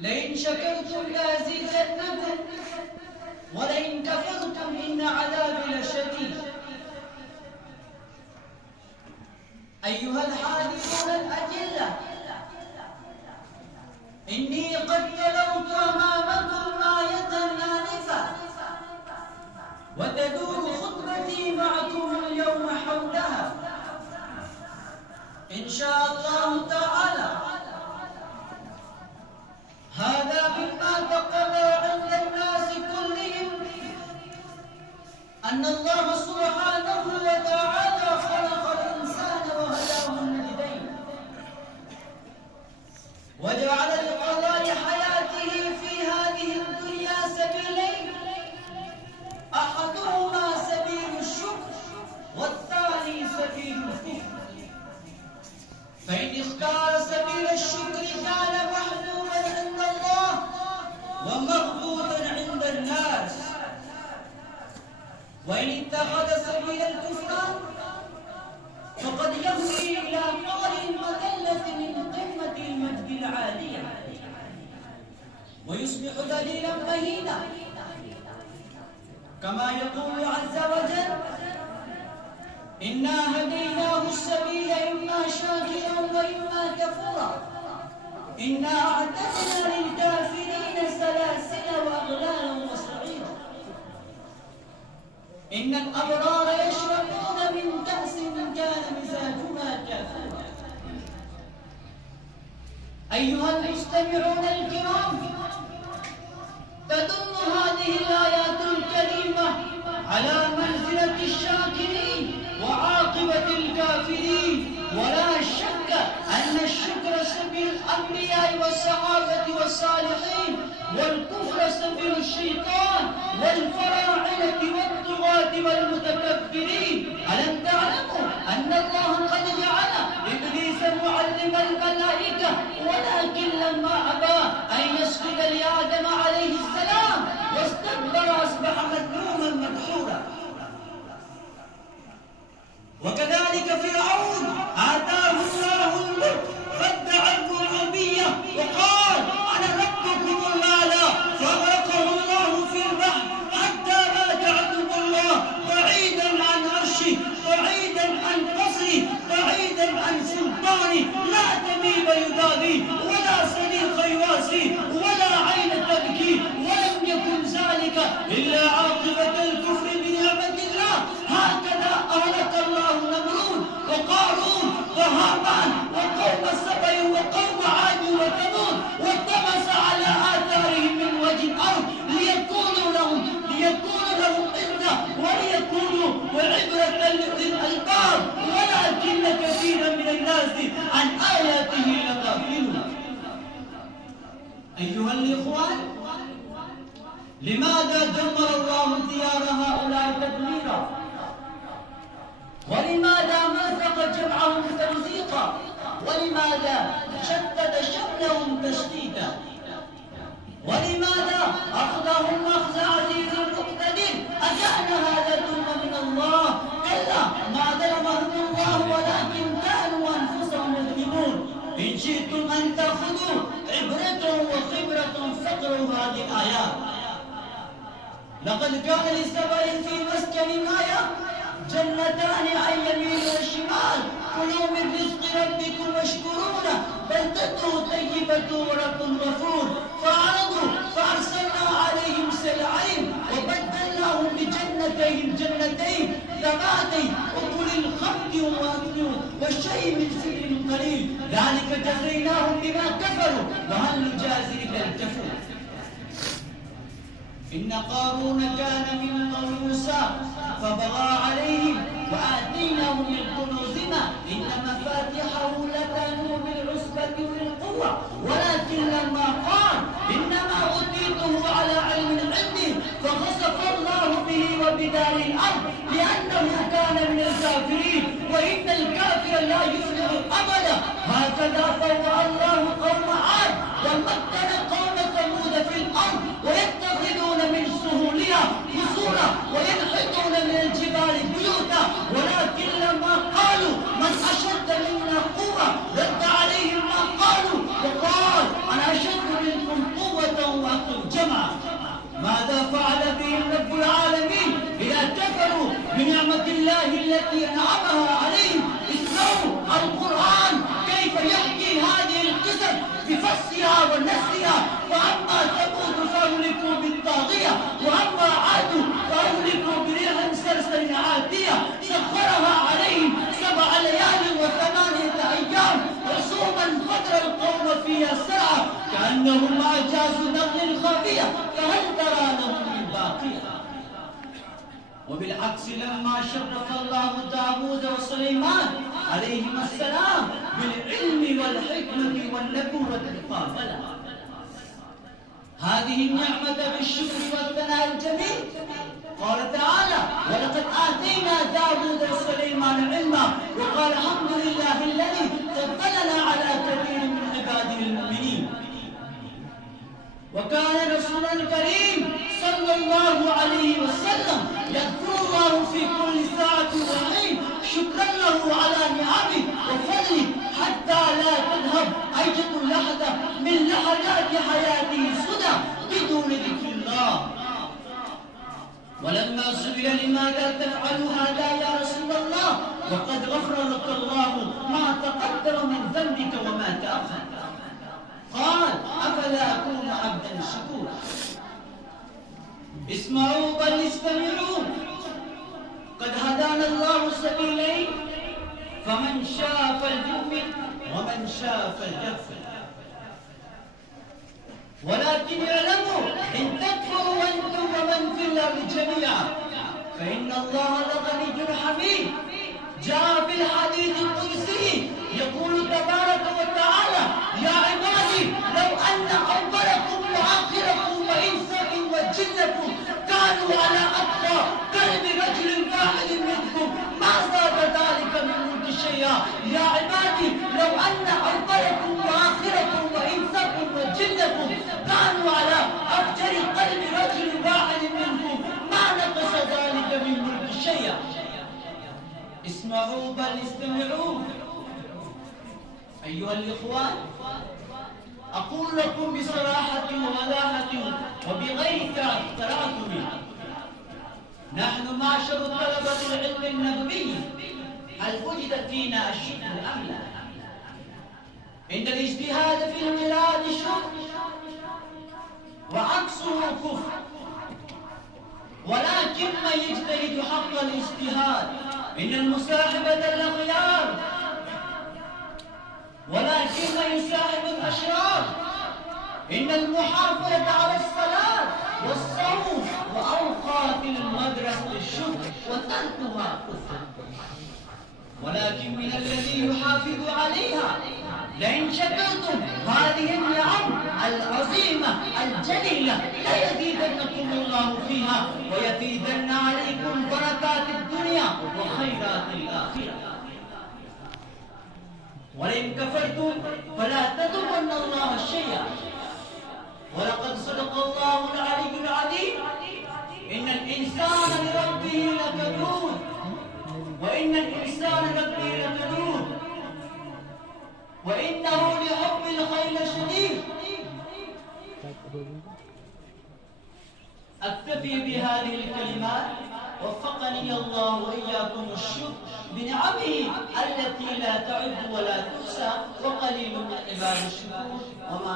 لئن شكرتم لأزيدنكم ولئن كفرتم إن عذابي لشديد. أيها الحاضرون الأجلة، إني قد تلوت أمامكم آية آنفة، وتدور خطبتي معكم اليوم حولها إن شاء الله تعالى. هذا مما تقرر عند الناس كلهم أن الله سبحانه وتعالى خلق الإنسان وهداه النجدين، وجعل لقضاء حياته في هذه الدنيا سبيلين، أحدهما سبيل الشكر والثاني سبيل الكفر. فإن اختار سبيل الشكر كان محبوبا عند الله ومرغوبا عند الناس، وإن اتخذ سبيل الكفران فقد يهوي إلى قعر المذلة من قمة المجد العالية، ويصبح ذليلا مهينا، كما يقول عز وجل: إنا هديناه السبيل إما شاكرا وإما كفورا، إنا أعتدنا للكافرين سلاسل وأغلالا وسعيرا. إن الأبرار يشربون من كأس كان مزاجها كافورا. أيها المستمعون الكرام، تدل هذه الآيات الكريمة على منزلة الشاكرين وعاقبة الكافرين، ولا شك أن الشكر سبيل الأنبياء والصحابة والصالحين، والكفر سبيل الشيطان والفراعنة والطغاة والمتكبرين. ألم تعلموا أن الله قد جعل إبليس معلم الملائكة، ولكن لما أبى أن يسجد لآدم عليه السلام واستكبر أصبح مذموما مدحورا. وكذلك فرعون آتاه الله الملك فادعى الربوبية وقال: أنا ربكم الأعلى، فأغرقه الله في البحر حتى مات عدو الله بعيدا عن عرشه، بعيدا عن قصره، بعيدا عن سلطانه، لا تميم يداوي ولا صديق يواسي ولا عين تبكي، ولم يكن ذلك إلا عاقبة الكفر بنعمة الله. هكذا أهلك الله نمرود وقارون وهامان وقوم سبأ وقوم عاد وثمود، وطمس على آثارهم من وجه الأرض ليكونوا لهم عزة وليكونوا عبرة للألباب، ولكن كثيرا من الناس عن آياته لغافلون. أيها الإخوان، لماذا دمر الله ديار هؤلاء تدميرا؟ ولماذا مزق جمعهم تمزيقا؟ ولماذا شتت شملهم تشتيتا؟ ولماذا أخذهم أخذ عزيز مقتدر؟ أكان هذا ظلم من الله؟ كلا، ما ظلمهم الله ولكن كانوا أنفسهم يظلمون. إن شئتم أن تأخذوا عبرة وخبرة فاقرأوا هذه الآيات. لقد كان لسبأ في مسكن آية جنتان عن يمين وشمال، كلوا من رزق ربكم واشكروا له بلدة طيبة ورب غفور. فأعرضوا فأرسلنا عليهم سيل عرم وبدلناهم جنتين ذواتي أكل خمط وأثل وشيء من سدر قليل، ذلك جزيناهم بما كفروا وهل نجازي إلا الكفور. إن قارون كان من قوم موسى فبغى عليهم وآتيناه من كنوز ما إن مفاتحه لتنوء بالعصبة أولي القوة، ولكن لما قال إنما أوتيته على علم عندي فخسف الله به وبدار الأرض لأنه كان من الكافرين، وإن الكافر لا يفلح أبدا. هكذا فوضى الله قوم عاد ومكن قوم ثمود في الأرض، ويتخذون من سهولها قصورا وينحتون من الجبال بيوتا، ولكن لما قالوا من أشد منا قوة رد عليهم ما قالوا وقال: أنا أشد منكم بنعمة الله التي أنعمها عليهم. اسمعوا القرآن كيف يحكي هذه القصص بفصلها ونسلها. وأما ثمود فأهلكوا بالطاغية، وأما عاد فأهلكوا بريح صرصر عاتية سخرها عليهم 7 ليال و8 أيام حسوما فترى القوم فيها سرعى كأنهم أعجاز نخل خاوية فهل ترى لهم من باقية. وبالعكس لما شرف الله داوود وسليمان عليهما السلام بالعلم والحكمة والنبوة قابلا هذه النعمة بالشكر والثناء الجميل. قال تعالى: ولقد آتينا داوود وسليمان علما. وقال: الحمد لله الذي فضلنا على كثير من عباده المؤمنين. وكان رسولنا الكريم صلى الله عليه وسلم يذكر الله في كل ساعة وحين شكرا له على نعمه وفضله حتى لا تذهب أية لحظة من لحظات حياته سدى بدون ذكر الله. ولما سئل لماذا تفعل هذا يا رسول الله وقد غفر لك الله ما تقدم من ذنبك وما تأخر، قال: أفلا أكون عبدا شكورا. اسمعوا بل استمعوا، قد هدانا الله سبيلين فمن شاء فليؤمن ومن شاء فليكفر. ولكن اعلموا إن تكفروا أنتم ومن في الأرض جميعا فإن الله لغني حميد. جاء في الحديث القدسي يقول تبارك وتعالى: يا عبادي لو أن أولكم وآخركم وإنسكم وجنكم كانوا على أتقى قلب رجل واحد منكم ما زاد ذلك من ملك شيئا. يا عبادي لو أن أولكم وآخركم وإنسكم وجنكم كانوا على أفجر قلب رجل واحد منكم ما نقص ذلك من ملك شيئا. اسمعوا بل استمعوا. أيها الإخوان، أقول لكم بصراحة ووضاحة وبغير تراكم، نحن معشر طلبة العلم النبوي هل وجد فينا الشكر أم لا؟ إن الاجتهاد في الميلاد شكر وعكسه كفر، ولكن من يجتهد حق الاجتهاد إن المصاحبة الأخيار، ولكن من يصاحب الأشرار إن المحافظة على الصلاة والصوم وأوقات المدرسة الشكر وتركها كفر. ولكن من الذي يحافظ عليها لئن شكرتم هذه النعم العظيمة الجليلة ليزيدنكم الله فيها ويزيدن عليكم بركات الدنيا وخيرات الآخرة. ولئن كفرتم فلا تضرن الله شيئا. ولقد صدق الله العلي العظيم: إن الإنسان لربه لكنود وإن الإنسان لربه لكنود وإنه لحب الخير شديد. أكتفي بهذه الكلمات. وفقني الله وإياكم الشكر بنعمه التي لا تعد ولا تحصى، وقليل من عباد الشكور وما